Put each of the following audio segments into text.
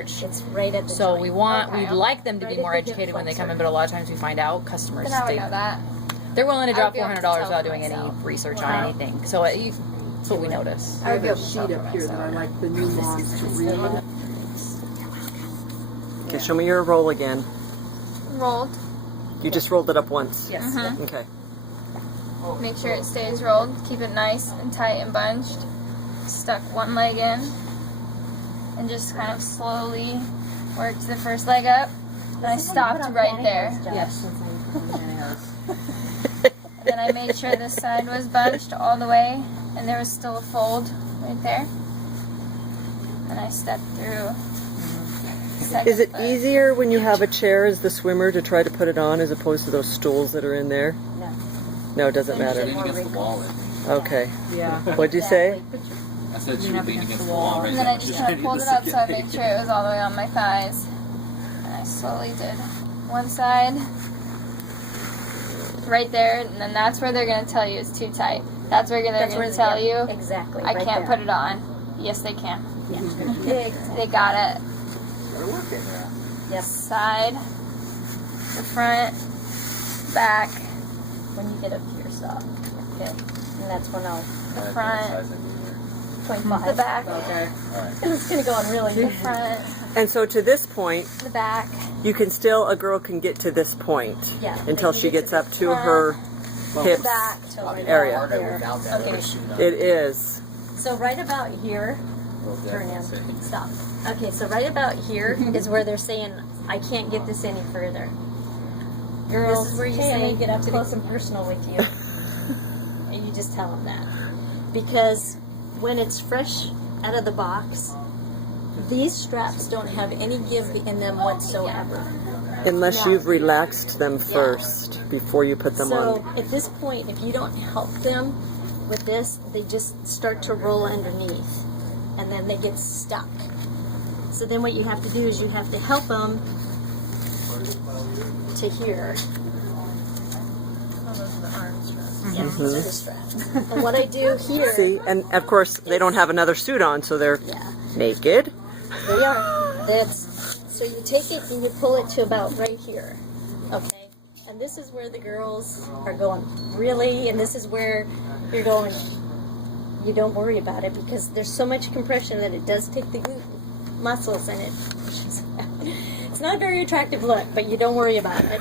It's right at the So joint. we'd like them to be more educated when they come in, but a lot of times we find out customers, Then I would know that. they're willing to drop be able to $400 tell without doing any myself. research on anything. So that's what we notice. I have a sheet up here that I like the new moms to read. Okay, show me your roll again. Rolled. You just rolled it up once. Yes. Okay. Make sure it stays rolled. Keep it nice and tight and bunched. Stuck one leg in. And just kind of slowly worked the first leg up. And I stopped right there. Yes. And then I made sure this side was bunched all the way. And there was still a fold right there. And I stepped through. Is it easier when you have a chair as the swimmer to try to put it on as opposed to those stools that are in there? No. No, it doesn't matter. Lean against the wall. Okay. Yeah. What'd you say? I said she would lean against the wall. Right And then I just kind of pulled it up so I made sure it was all the way on my thighs. And I slowly did one side. Right there. And then that's where they're going to tell you it's too tight. That's where they're going to tell you Exactly. I can't put it on. Yes, they can. Yeah. They got it. Yep. Side, the front, back, When you get up to your sock. Okay. And that's when I'll the front, 25. the back, Okay. It's going to go on really the good. front, And so to this point, the back. a girl can get to this point Yeah. until They she can get gets to up the to front, her hips back. area. Okay. It is. So right about here, turn in. Stop. Okay, so right about here is where they're saying, I can't get this any further. Girls, This is where you hey, I'm say gonna get up close and personal with you. And you just tell them that. Because when it's fresh out of the box, these straps don't have any give in them whatsoever. Unless No. you've relaxed them first before you put them So on. at this point, if you don't help them with this, they just start to roll underneath. And then they get stuck. So then what you have to do is you have to help them to here. Yeah, these are the straps. And what I do here, See, and of course they don't have another suit on, so they're yeah, naked. they are. That's so you take it and you pull it to about right here. Okay, and this is where the girls are going really, and this is where you're going. You don't worry about it because there's so much compression that it does take the glute muscles in it. It's not a very attractive look, but you don't worry about it.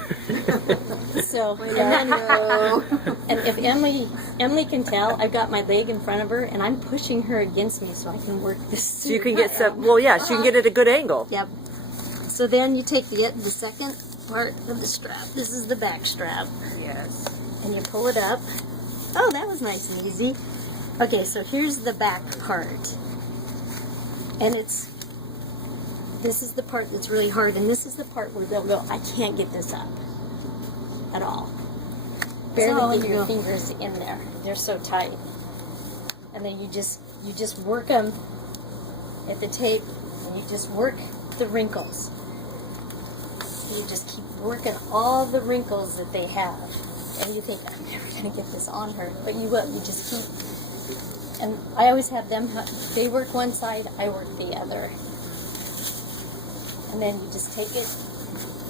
So, and if Emily can tell, I've got my leg in front of her and I'm pushing her against me so I can work this. So you can get some, well, yeah, so you can get at a good angle. Yep. So then you take the second part of the strap. This is the back strap. Yes. And you pull it up. Oh, that was nice and easy. Okay, so here's the back part. And this is the part that's really hard, and this is the part where they'll go, I can't get this up at all. Barely get your fingers in there. They're so tight. And then you just work them at the tape, and you just work the wrinkles. You just keep working all the wrinkles that they have. And you think, I'm never going to get this on her. But you will. You just keep. And I always have them, they work one side, I work the other. And then you just take it,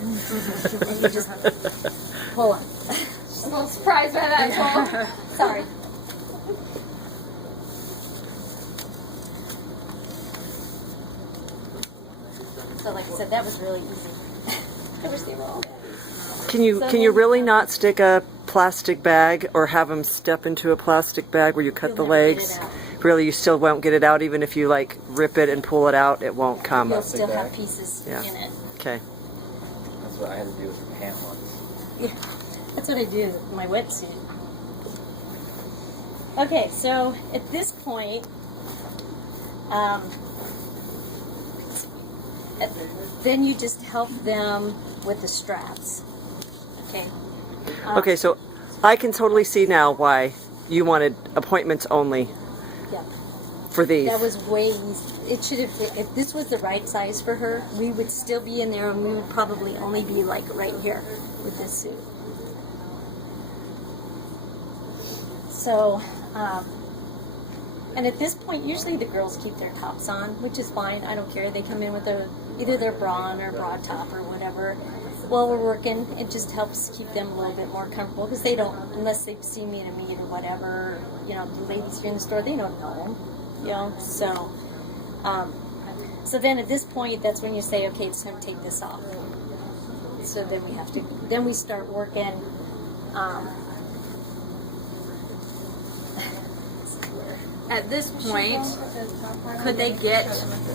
and you just pull them. I'm a little surprised by that, Cole. Sorry. So like I said, that was really easy. I wish they were all. Can you really not stick a plastic bag or have them step into a plastic bag where you cut the You'll never get legs? it out. Really, you still won't get it out even if you like rip it and pull it out, it won't come. You'll still have pieces Yeah. in it. Okay. That's what I had to do with the pant once. Yeah, that's what I do with my wetsuit. Okay, so at this point, then you just help them with the straps. Okay. Okay, so I can totally see now why you wanted appointments only Yeah. for these. That was way easy. It should have. If this was the right size for her, we would still be in there, and we would probably only be like right here with this suit. So, and at this point, usually the girls keep their tops on, which is fine. I don't care. They come in with either their bra on or bra top or whatever. While we're working, it just helps keep them a little bit more comfortable because they don't, unless they see me in a meet or whatever, you know, the ladies here in the store, they don't know, you know, so then at this point, that's when you say, okay, it's time to take this off. So then we start working, At this point, could they get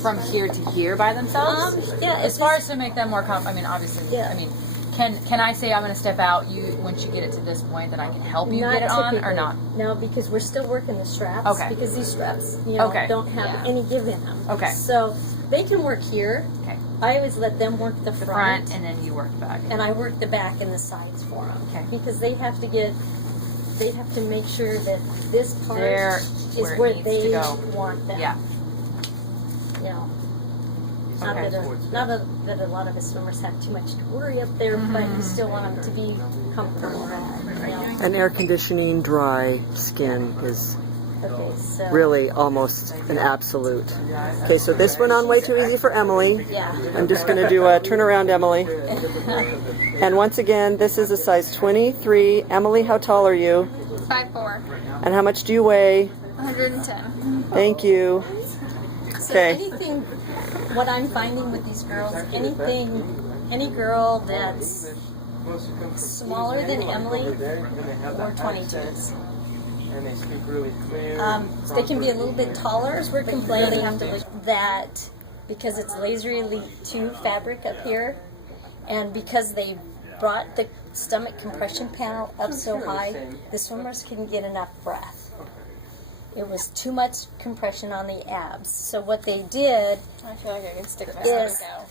from here to here by themselves? yeah. As far as to make them more comfortable, I mean, obviously, Yeah. I mean, can I say I'm going to step out? Once you get it to this point, that I can help you Not get it on, or typically. not? No, because we're still working the straps. Okay. Because these straps, you know, Okay. don't have any give in them. Okay. So they can work here. Okay. I always let them work the The front, front, and then you work the back. and I work the back and the sides for them. Okay. Because they have to make sure that this part There, is where it where needs they to go. want them. Yeah. You know. Okay. Not that a lot of us swimmers have too much to worry up there, but we still want them to be comfortable. You know? And air conditioning, dry skin is Okay, so really almost an absolute. Okay, so this went on way too easy for Emily. yeah. I'm just going to do a turnaround, Emily. And once again, this is a size 23. Emily, how tall are you? 5'4", And how much do you weigh? 110. Thank you. So Okay. anything, what I'm finding with these girls, any girl that's smaller than Emily or 22s. And they speak really clear. They can be a little bit taller. We're complaining that because it's Laser Elite 2 fabric up here, and because they brought the stomach compression panel up so high, the swimmers couldn't get enough breath. It was too much compression on the abs. So what they did I feel like I can stick my is stomach out.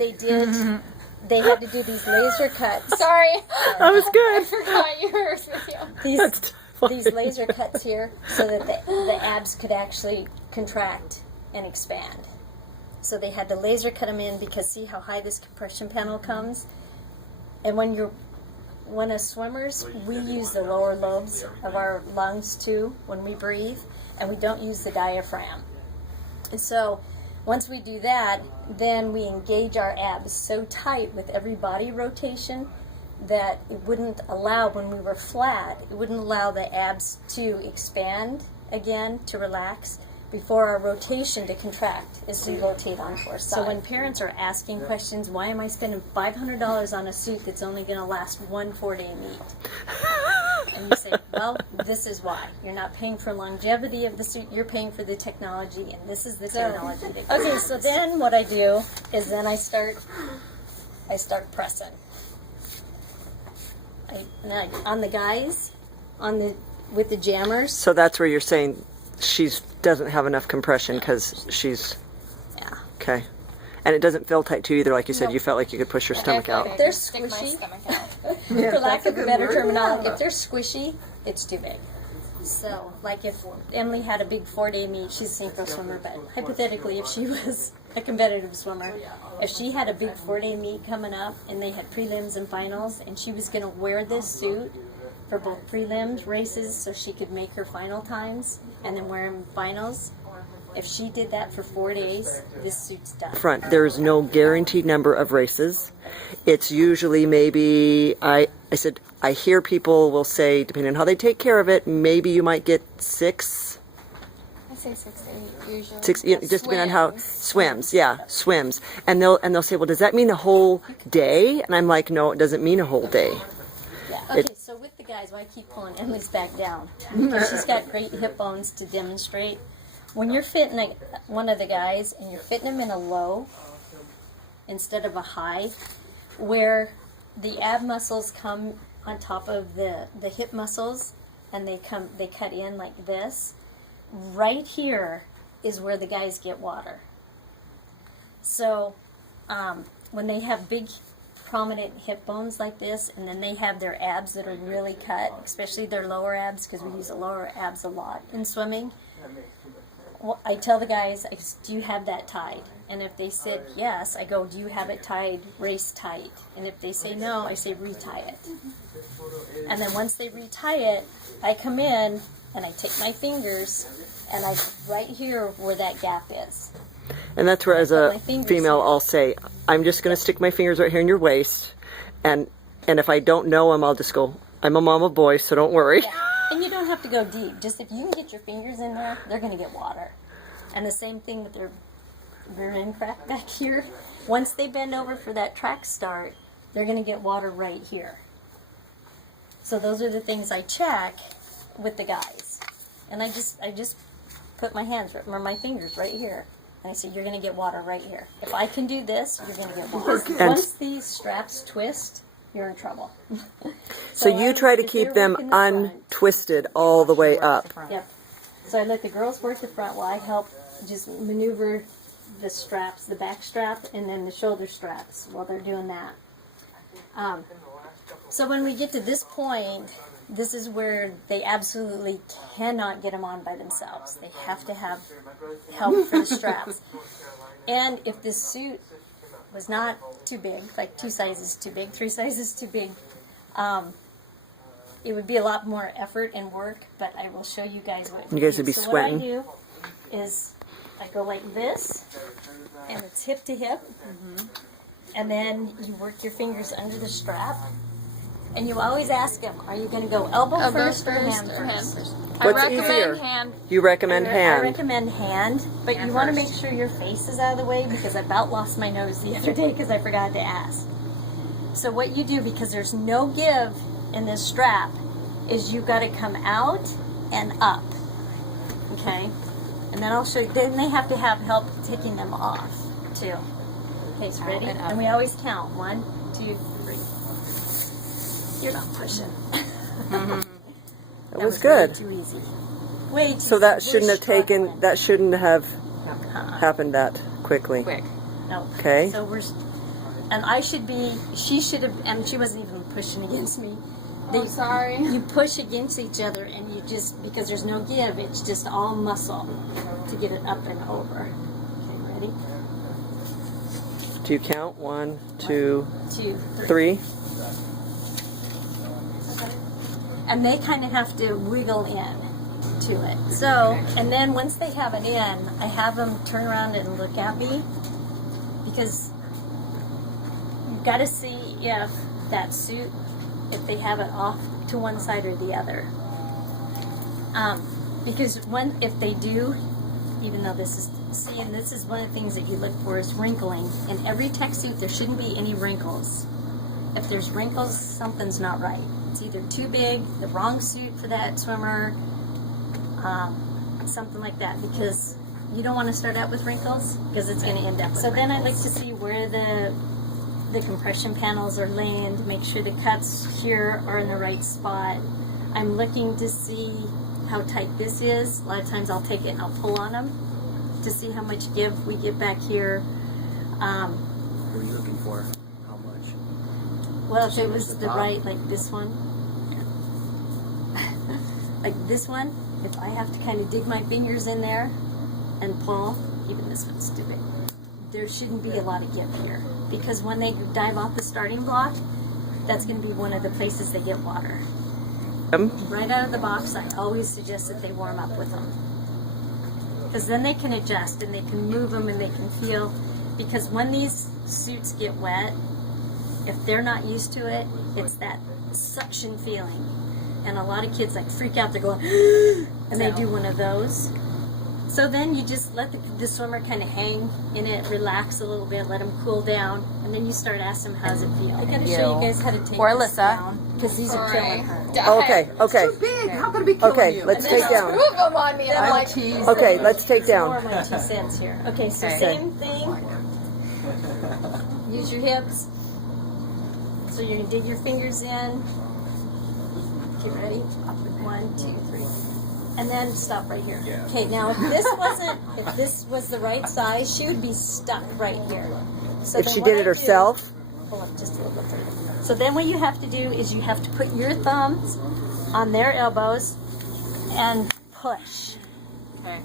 they had to do these laser cuts. Sorry. That was I good. forgot you were video. These That's these laser cuts here so that the abs could actually contract and expand. So they had to laser cut them in because see how high this compression panel comes? And when as swimmers, we use the lower lobes of our lungs too when we breathe, and we don't use the diaphragm. And so once we do that, then we engage our abs so tight with every body rotation that it wouldn't allow, when we were flat, it wouldn't allow the abs to expand again, to relax, before our rotation to contract as we rotate onto our side. So when parents are asking questions, why am I spending $500 on a suit that's only going to last one 4-day meet? And you say, well, this is why. You're not paying for longevity of the suit, you're paying for the technology, and this is the technology that goes Okay, so then what I do is then I start pressing. On the guys, with the jammers. So that's where you're saying she doesn't have enough compression because she's Yeah. okay, and it doesn't feel tight too either. Like you said, Nope. you felt like you could push your stomach out. They're Stick my squishy. stomach out. For lack of a better terminology, if they're squishy, it's too big. So, like if Emily had a big 4-day meet, she's a synchro swimmer, but hypothetically, if she was a competitive swimmer, if she had a big 4-day meet coming up and they had prelims and finals, and she was going to wear this suit for both prelims races so she could make her final times and then wear them in finals, if she did that for 4 days, this suit's done. Front, there's no guaranteed number of races. It's usually maybe I said I hear people will say, depending on how they take care of it, maybe you might get 6. I say 6 to 8 usually. 6, just depending on how swims, and they'll say, well, does that mean a whole day? And I'm like, no, it doesn't mean a whole day. Yeah. Okay, so with the guys, why I keep pulling Emily's back down? Because she's got great hip bones to demonstrate. When you're fitting one of the guys and you're fitting them in a low instead of a high, where the ab muscles come on top of the hip muscles and they cut in like this, right here is where the guys get water. So when they have big prominent hip bones like this, and then they have their abs that are really cut, especially their lower abs, because we use the lower abs a lot in swimming. Well, I tell the guys, do you have that tied? And if they said yes, I go, do you have it tied, race tight? And if they say no, I say retie it. And then once they retie it, I come in and I take my fingers and I right here where that gap is. And that's where, as Put a my fingers female, here. I'll say, I'm just going to stick my fingers right here in your waist, and if I don't know them, I'll just go, I'm a mom of boys, so don't worry. Yeah. And you don't have to go deep. Just if you can get your fingers in there, they're going to get water. And the same thing with their rear end crack back here. Once they bend over for that track start, they're going to get water right here. So those are the things I check with the guys. And I just put my hands or my fingers right here. And I say, you're going to get water right here. If I can do this, you're going to get water. And- Once these straps twist, you're in trouble. So you try to if keep they're them working the front- untwisted all the way up. Yep. So I let the girls work the front while I help just maneuver the straps, the back strap, and then the shoulder straps while they're doing that. So when we get to this point, this is where they absolutely cannot get them on by themselves. They have to have help for the straps. And if this suit was not too big, like 2 sizes too big, 3 sizes too big, it would be a lot more effort and work, but I will show you guys what You guys would be so sweating. What I do is I go like this, and it's hip to hip, and then you work your fingers under the strap, and you always ask them, are you going to go elbow first or hand first? I What's recommend easier? hand. You recommend I hand. recommend hand, but you want to make sure your face is out of the way because I about lost my nose the other day because I forgot to ask. So what you do, because there's no give in this strap, is you got to come out and up. Okay? And then I'll show you. Then they have to have help taking them off too. Okay, so ready? and up. And we always count 1, 2, 3. You're not pushing. That was way good. too easy. Way too So that easy. shouldn't We're have taken. struggling. That shouldn't have Uh-uh. happened that quickly. Quick. No. Okay. So and I should be, she should have, and she wasn't even pushing against me. I'm sorry. You push against each other and you just, because there's no give, it's just all muscle to get it up and over. Okay, ready? Do you count? 1, 2, 2, 3. And they kind of have to wiggle in to it. So, and then once they have it in, I have them turn around and look at me because you've got to see if that suit, if they have it off to one side or the other. Because if they do, even though this is, see, and this is one of the things that you look for is wrinkling. In every tech suit, there shouldn't be any wrinkles. If there's wrinkles, something's not right. It's either too big, the wrong suit for that swimmer, something like that, because you don't want to start out with wrinkles because it's going to end up. So then I like to see where the compression panels are laying to make sure the cuts here are in the right spot. I'm looking to see how tight this is. A lot of times I'll take it and I'll pull on them to see how much give we get back here. What are you looking for? How much? Well, if it was the right, like this one, like this one, if I have to kind of dig my fingers in there and pull, even this one's too big, there shouldn't be a lot of give here. Because when they dive off the starting block, that's going to be one of the places they get water. Right out of the box, I always suggest that they warm up with them. Because then they can adjust and they can move them and they can feel. Because when these suits get wet, if they're not used to it, it's that suction feeling. And a lot of kids like freak out, they're going, and they do one of those. So then you just let the swimmer kind of hang in it, relax a little bit, let them cool down, and then you start asking them, how's it feel? I gotta show you guys how to take Or this Alyssa. down, because these are killing her. Okay. Okay. Big. How could it be killing Okay. you? Let's take down. Prove them on me, and I'm like, Okay. Let's take More down. of my 2 cents here. Okay, so Okay. same thing. Use your hips. So you're gonna dig your fingers in. Okay, ready? 1, 2, 3. And then stop right here. Yeah. Okay, now if this was the right size, she would be stuck right here. So If then she what did I it do- herself, Pull up just a little bit further. So then what you have to do is you have to put your thumbs on their elbows and push. Okay.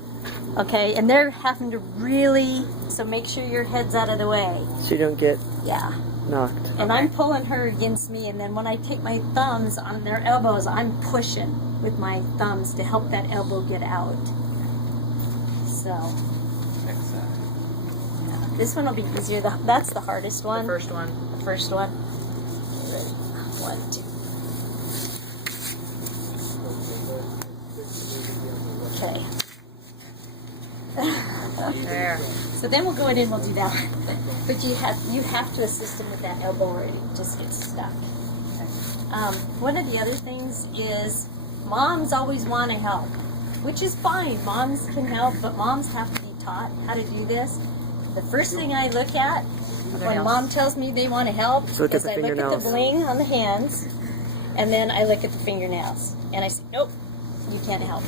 Okay, and they're having to really, so make sure your head's out of the way. so you don't get Yeah. knocked. And I'm pulling her against me, and then when I take my thumbs on their elbows, I'm pushing with my thumbs to help that elbow get out. So, yeah. This one will be easier. That's the hardest one. The first one. The first one. Okay, ready? 1, 2. Okay. There. So then we'll go in and we'll do that one. But you have to assist him with that elbow or it just gets stuck. One of the other things is moms always want to help, which is fine. Moms can help, but moms have to be taught how to do this. The first thing I look at when mom tells me they want to help is I look at the bling on the hands, and then I look at the fingernails, and I say, nope, you can't help.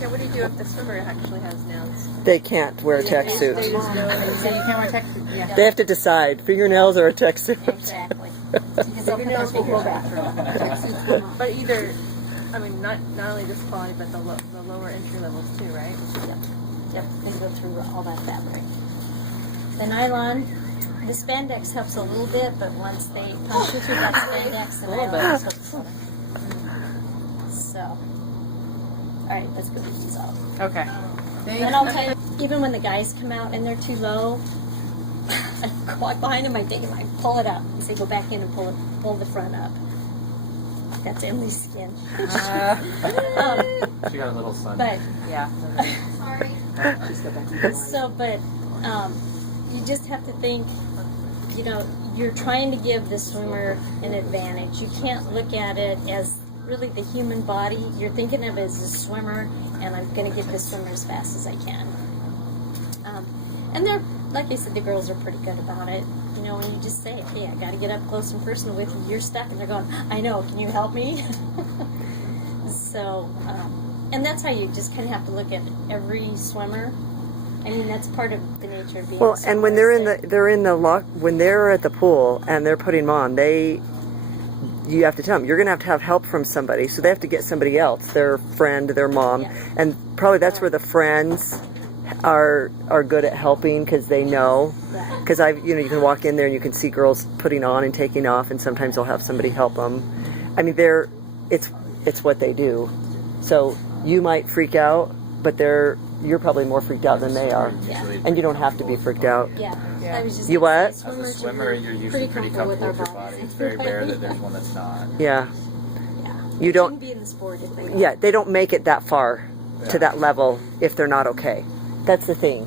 Yeah, what do you do if the swimmer actually has nails? They can't wear tech They suits. just know. You say you can't wear tech suits. Yeah. They have to decide fingernails or a tech suit. Exactly. Because they'll put their finger back. But either, I mean, not only this quality, but the lower entry levels too, right? Yep, they go through all that fabric. The nylon, the spandex helps a little bit, but once they puncture through that spandex, the nylon is hooks on it. So, alright, let's go with these off. Okay. And I'll tell you, even when the guys come out and they're too low, I walk behind them, I take them, I pull it up, and say, go back in and pull the front up. That's Emily's skin. She got a little sun. But Yeah. you just have to think, you're trying to give the swimmer an advantage. You can't look at it as really the human body. You're thinking of it as a swimmer, and I'm going to get this swimmer as fast as I can. And they're, like I said, the girls are pretty good about it. When you just say, hey, I got to get up close and personal with you, you're stuck, and they're going, I know, can you help me? So, and that's how you just kind of have to look at every swimmer. I mean, that's part of the nature of being a swimmer. And when when they're at the pool and they're putting them on, you have to tell them you're going to have help from somebody, so they have to get somebody else, their friend, their mom, and probably that's where the friends are good at helping because they know. Because you can walk in there and you can see girls putting on and taking off, and sometimes they'll have somebody help them. I mean, it's what they do. So you might freak out, but you're probably more freaked out than they are, and you don't have to be freaked out. Yeah. I was just You what? As a swimmer, you're usually pretty comfortable with your body. It's very rare that there's one that's not. Yeah. You You don't. can be in the sport if they Yeah, they don't make it that far to that level if they're not okay. That's the thing.